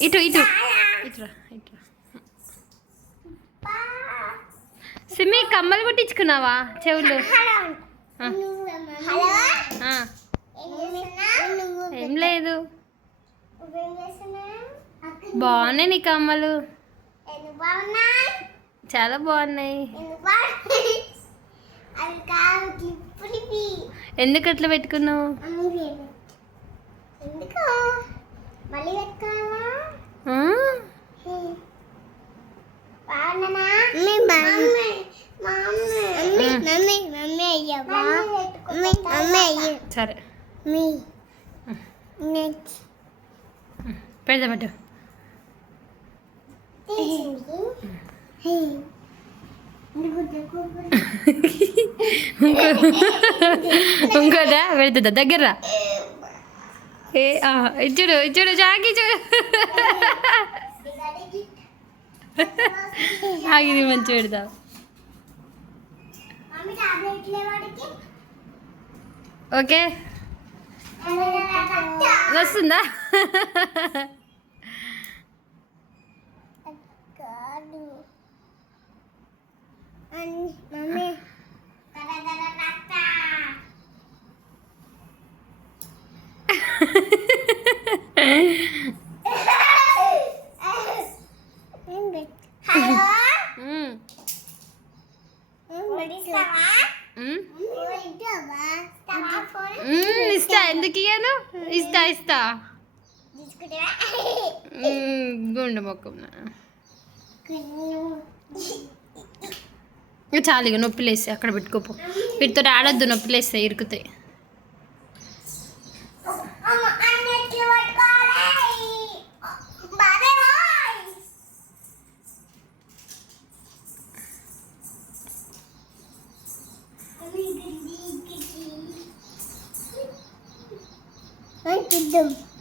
ఇటు ఇటు. ఇటురా ఇటురా. కమ్మలు కుట్టించుకున్నావా చెవులు? ఏం లేదు. బాగున్నాయి నీ కమ్మలు? చాలా బాగున్నాయి. ఎందుకు ఎందుకు? అట్లా పెట్టుకున్నావు ఎందుకు మళ్ళీ పెట్టుకోవాలా ఆ? బాగున్నానా మమ్మీ మమ్మీ మమ్మీ మమ్మీ అయ్యా మమ్మీ మమ్మీ అయ్యా సరే. పెడతా పెట్టు ఇంకోటా పెడుతుందా దగ్గర రా. ఏ ఆ, ఇచ్చుడు ఇచ్చుడు చాకి చూడు ఆగిది మంచి పెడతా. మమ్మీ టాబ్లెట్లే వాడికి. ఓకే. వస్తుందా? మమ్మీ. ఇస్తా. ఎందుకు ఇయ్యాను? ఇస్తా ఇస్తా. గుండె మొక్కం చాలు ఇక నొప్పి లేస్తాయి అక్కడ పెట్టుకోపో. వీటితో ఆడద్దు నొప్పి లేస్తాయి ఇరుకుతాయి. with do.